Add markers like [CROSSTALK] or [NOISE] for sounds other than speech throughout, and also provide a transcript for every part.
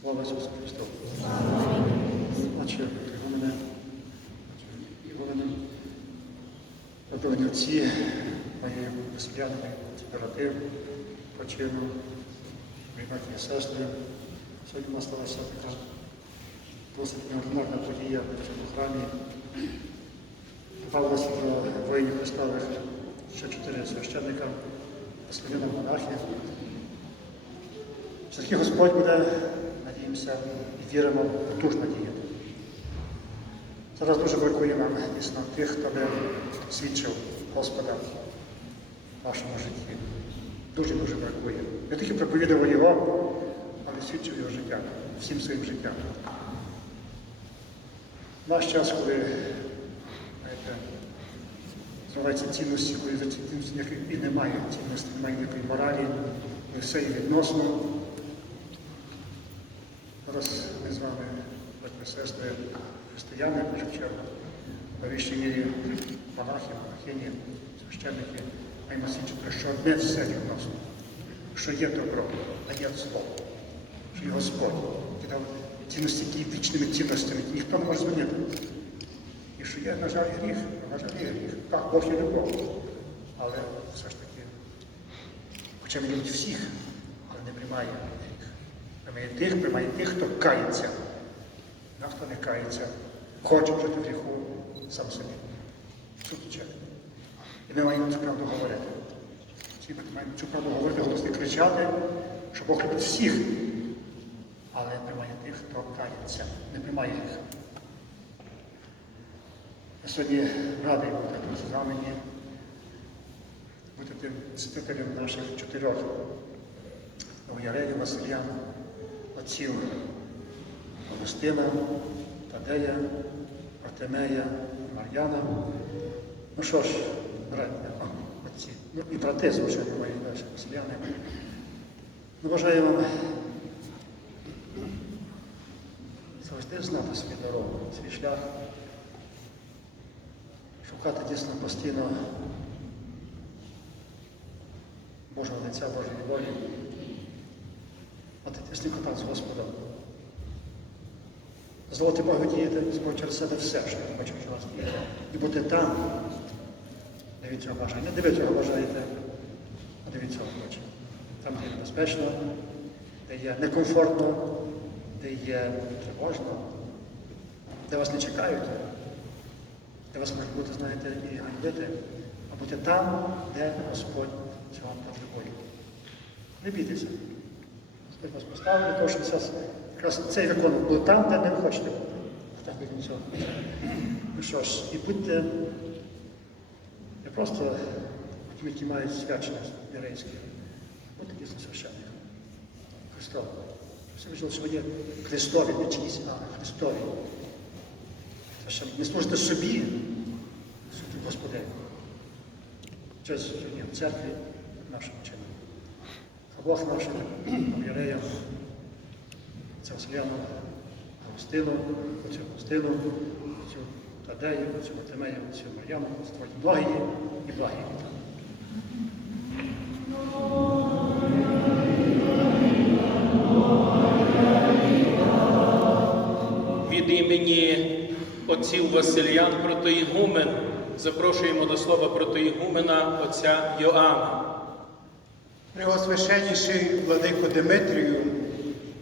Слава Ісусу Христу! Його мене, Верховні отці, мої безп'ятні температив, почину, мої і сестри. Сьогодні у нас сталася така досить неординарна подія в цьому храмі. Добавилося до воїнів Христових ще чотири священника, послідина монахи. Все-таки Господь буде, надіємося, і віримо, потужно діяти. Зараз дуже бракує нам дійсно тих, хто би свідчив Господа в нашому житті. Дуже-дуже бракує. Не тільки проповідував його, але свідчив його життя, всім своїм життям. Наш час, коли знаєте, називається цінності, коли за цінності і немає цінності, немає ніякої моралі, коли все є відносно. Зараз ми з вами, брати і сестри, християни, в першу чергу, на вищій мірі монахи, монахині, священники, маємо свідчити, що не все відносно, що є добро, а є зло, що є Господь, який дав цінності, які вічними цінностями, які ніхто не може змінити. І що є, на жаль, гріх, на жаль, є гріх. Так, Бог є любов. Але все ж таки, хоча він любить всіх, але не приймає. Приймає тих, приймає тих, хто кається. А хто не кається, хоче жити в гріху сам собі. Тече. І ми маємо цю правду говорити. Всі ми маємо цю правду говорити, голосно кричати, що Бог любить всіх, але приймає тих, хто кається, не приймає гріха. Я сьогодні радий бути тут з вами, бути тим святителем наших чотирьох новояренів Василян, отців Августина, Тадея, Артемея, Мар'яна. Ну що ж, браття, отці, ну і брати, звичайно, мої наші Василяни. Ну, бажаю вам завжди знати свою дорогу, свій шлях шукати дійсно постійно Божого лиця, Божої волі, мати тісний контакт з Господом. Дозволити Богу діяти через себе все, що Він хоче через вас діяти. І бути там, де він цього бажає. Не де цього бажаєте, а де цього хоче. Там, де є небезпечно, де є некомфортно, де є тривожно, де вас не чекають де вас може бути, знаєте, і ганьбити, а бути там, де Господь цього потребує. Не бійтеся. Господь вас поставив для того, щоб зараз якраз цей виконував був там, де не ви хочете бути. Він. Ну що ж, і будьте не просто ті, які мають свяченість єрейське, будьте дійсно священниками. Христові. Все вийшло, що є Христові, не чиїсь, а Христові. Не служите собі, служите Господеві. Через в церкві нашим чином. А Бог нашим єреям, це Василяну, Августину, оцю Августину, цю Тадею, цю Матемею, цю Мар'яну, створить благії і благі. Від імені отців Васильян протоігумен запрошуємо до слова протоігумена отця Йоанна. Преосвященніший владико Димитрію,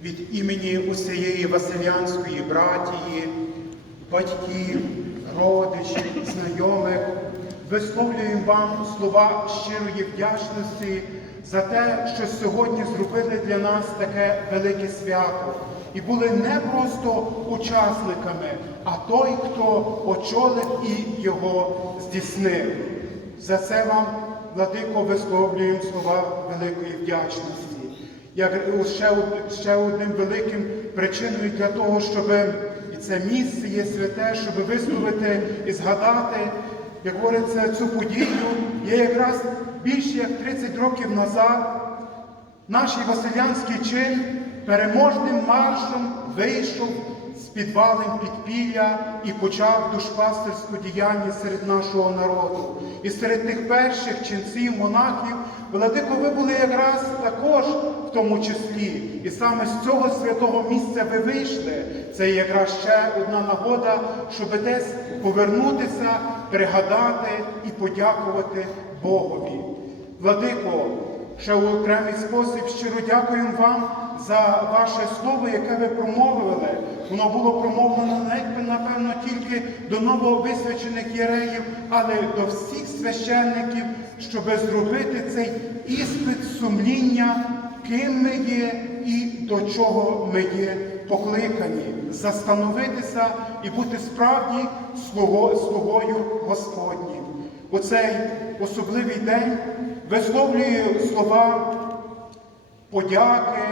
від імені усієї Василянської братії, батьків, родичів, знайомих, висловлюємо вам слова щирої вдячності за те, що сьогодні зробили для нас таке велике свято і були не просто учасниками, а той, хто очолив і його здійснив. За це вам, владико, висловлюємо слова великої вдячності. Як ще, ще одним великим причиною для того, щоб і це місце є святе, щоб висловити і згадати, як говориться, цю подію, є якраз більше як 30 років назад наш Василянський чин переможним маршем вийшов підвалин підпілля і почав душпастерську діяльність серед нашого народу. І серед тих перших ченців, монахів, Владико, ви були якраз також в тому числі. І саме з цього святого місця ви вийшли. Це якраз ще одна нагода, щоб десь повернутися, пригадати і подякувати Богові. Владико, ще в окремий спосіб щиро дякуємо вам за ваше слово, яке ви промовили. Воно було промовлено якби, напевно, тільки до нововисвячених єреїв, але до всіх священників, щоб зробити цей іспит сумління, ким ми є і до чого ми є покликані, застановитися і бути справді слугою Господнім. У цей особливий день висловлюю слова подяки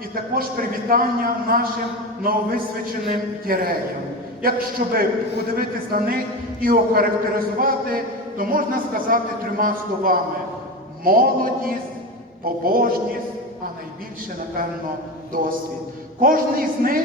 і також привітання нашим нововисвяченим єреям. Якщо би подивитись на них і охарактеризувати, то можна сказати трьома словами: молодість, побожність, а найбільше, напевно, досвід. Кожен із них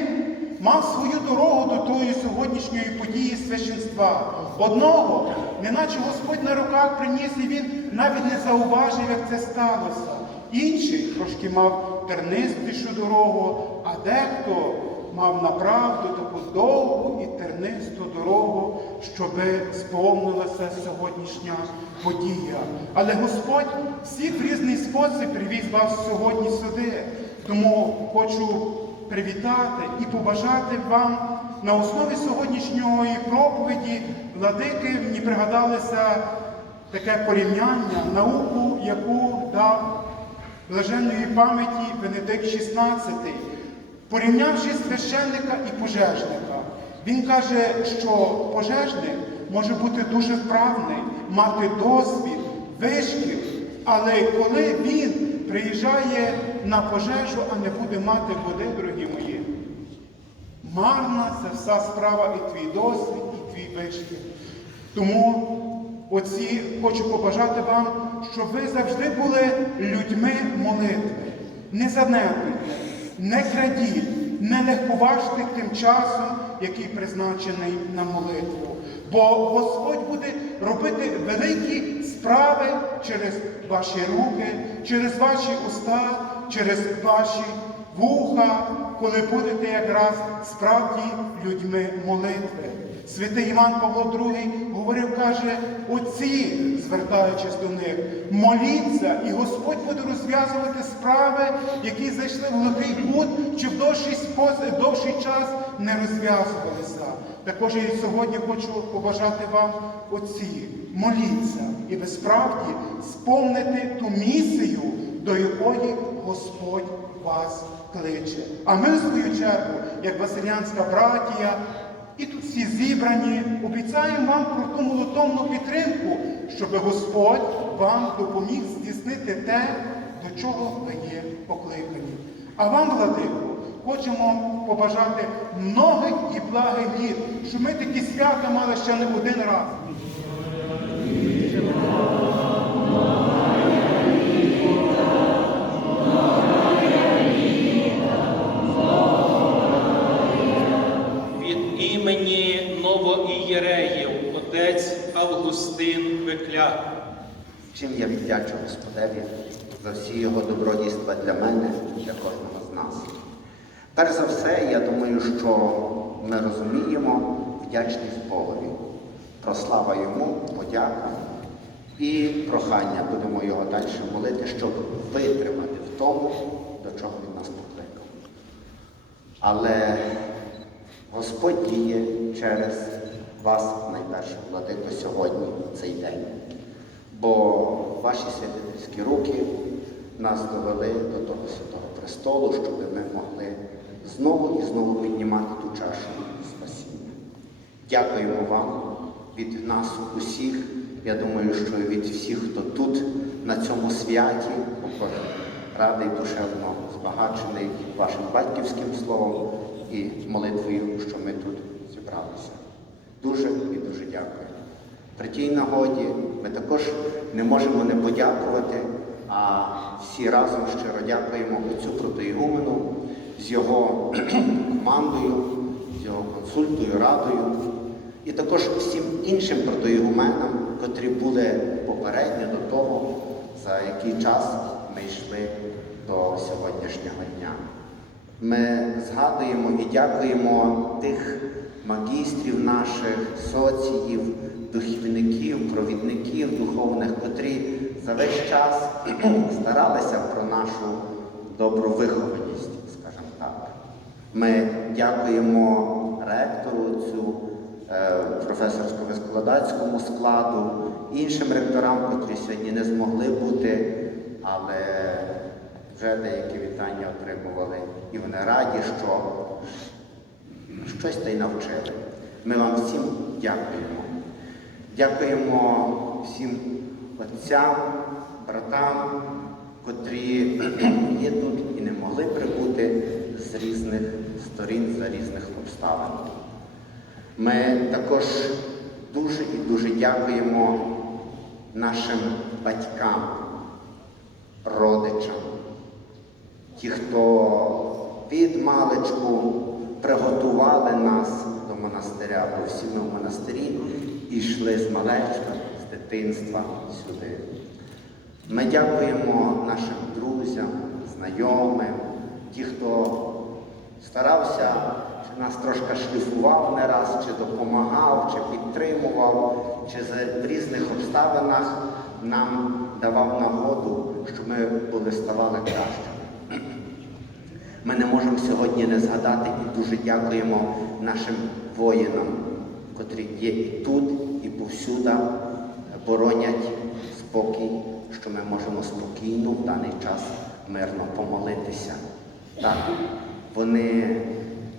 мав свою дорогу до тої сьогоднішньої події священства. Одного, неначе Господь на руках приніс, і він навіть не зауважив, як це сталося. Інший трошки мав тернистішу дорогу, а дехто мав направду таку довгу і тернисту дорогу, щоби сповнилася сьогоднішня подія. Але Господь всіх в різний спосіб привіз вас сьогодні сюди. Тому хочу привітати і побажати вам на основі сьогоднішньої проповіді владики мені пригадалося таке порівняння, науку, яку дав блаженної пам'яті Бенедикт XVI, порівнявши священника і пожежника. Він каже, що пожежник може бути дуже вправний, мати досвід, вишкіл, але коли він приїжджає на пожежу, а не буде мати води, дорогі мої, марна це вся справа і твій досвід, і твій вишкіл. Тому оці хочу побажати вам, щоб ви завжди були людьми молитви. Не занедбуйте, не крадіть, не легковажте тим часом, який призначений на молитву. Бо Господь буде робити великі справи через ваші руки, через ваші уста, через ваші вуха, коли будете якраз справді людьми молитви. Святий Іван Павло II говорив, каже, отці, звертаючись до них, моліться, і Господь буде розв'язувати справи, які зайшли в глухий кут, чи в довший, довший час не розв'язувалися. Також і сьогодні хочу побажати вам отці, моліться, і ви справді сповните ту місію, до якої Господь вас кличе. А ми, в свою чергу, як Василянська братія, і тут всі зібрані, обіцяємо вам про ту молотовну підтримку, щоб Господь вам допоміг здійснити те, до чого ви є покликані. А вам, Владико, хочемо побажати многих і благих літ, щоб ми такі свята мали ще не один раз. Августин Векляк. Чим я віддячу Господеві за всі його добродійства для мене і для кожного з нас. Перш за все, я думаю, що ми розуміємо вдячність Богові. Прослава йому, подяка і прохання будемо його далі молити, щоб витримати в тому, до чого він нас покликав. Але Господь діє через вас найперше, владико, сьогодні, цей день. Бо ваші святительські руки нас довели до того святого престолу, щоб ми могли знову і знову піднімати ту чашу спасіння. Дякуємо вам від нас усіх. Я думаю, що від всіх, хто тут на цьому святі, радий душевно збагачений вашим батьківським словом і молитвою, що ми тут зібралися. Дуже і дуже дякую. При тій нагоді ми також не можемо не подякувати, а всі разом щиро дякуємо отцю протоігумену з його [CLEARS THROAT] командою, з його консультою, радою, і також всім іншим протоігуменам, котрі були попередньо до того, за який час ми йшли до сьогоднішнього дня. Ми згадуємо і дякуємо тих магістрів наших, соціїв, духівників, провідників духовних, котрі за весь час [CLEARS THROAT] старалися про нашу добру вихованість, скажімо так. Ми дякуємо ректору цю е, професорсько-викладацькому складу, іншим ректорам, котрі сьогодні не змогли бути, але вже деякі вітання отримували. І вони раді, що щось та й навчили. Ми вам всім дякуємо. Дякуємо всім отцям, братам, котрі є тут і не могли прибути з різних сторін, за різних обставин. Ми також дуже і дуже дякуємо нашим батькам, родичам, ті, хто від маличку приготували нас до монастиря, бо всі ми в монастирі йшли з малечка, з дитинства сюди. Ми дякуємо нашим друзям, знайомим, ті, хто старався, чи нас трошки шліфував не раз, чи допомагав, чи підтримував, чи в різних обставинах нам давав нагоду, щоб ми були ставали кращими. Ми не можемо сьогодні не згадати і дуже дякуємо нашим воїнам, котрі є і тут, і повсюди боронять спокій, що ми можемо спокійно в даний час мирно помолитися. Так, вони,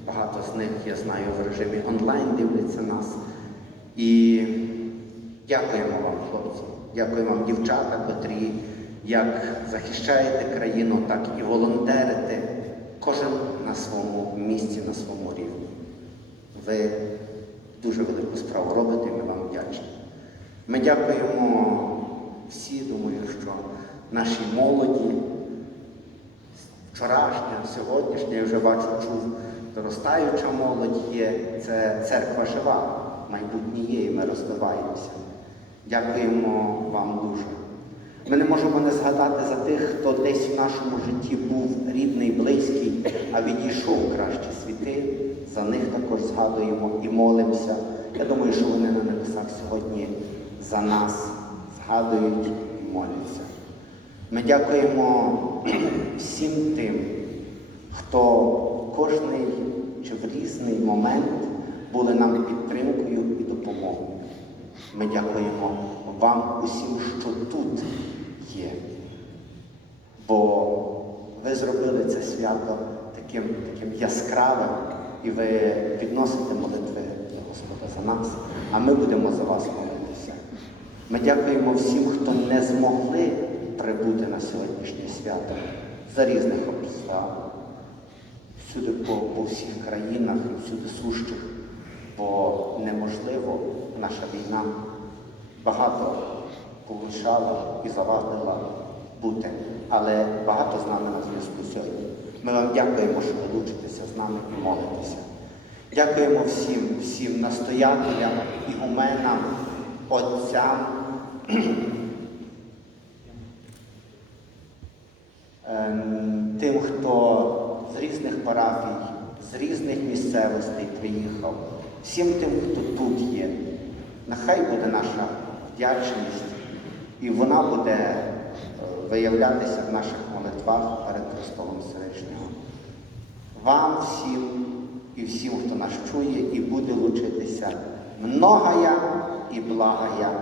багато з них, я знаю, в режимі онлайн дивляться нас. І дякуємо вам, хлопці, дякуємо вам, дівчата, котрі як захищаєте країну, так і волонтерите, кожен на своєму місці, на своєму рівні. Ви дуже велику справу робите, ми вам вдячні. Ми дякуємо всі, думаю, що нашій молоді, вчорашня, сьогоднішня, я вже бачу, чув, доростаюча молодь є, це церква жива, майбутнє є, і ми розвиваємося. Дякуємо вам дуже. Ми не можемо не згадати за тих, хто десь в нашому житті був рідний, близький, а відійшов кращі світи. За них також згадуємо і молимося. Я думаю, що вони на небесах сьогодні за нас згадують і моляться. Ми дякуємо [CLEARS THROAT] всім тим, хто кожний чи в різний момент були нам підтримкою і допомогою. Ми дякуємо вам усім, що тут є. Бо ви зробили це свято таким, таким яскравим, і ви підносите молитви до Господа за нас, а ми будемо за вас молитися. Ми дякуємо всім, хто не змогли прибути на сьогоднішнє свято за різних обставин. Всюди по, по всіх країнах всюди сущих, бо неможливо наша війна багато полишала і завадила бути, але багато з нами на зв'язку сьогодні. Ми вам дякуємо, що ви лучитеся з нами і молитеся. Дякуємо всім, всім настоятелям, ігуменам, отцям, [CLEARS THROAT] ем, тим, хто з різних парафій, з різних місцевостей приїхав, всім тим, хто тут є. Нехай буде наша вдячність, і вона буде е, виявлятися в наших молитвах перед Христом Всевишнього. Вам всім і всім, хто нас чує і буде лучитися, многая і благая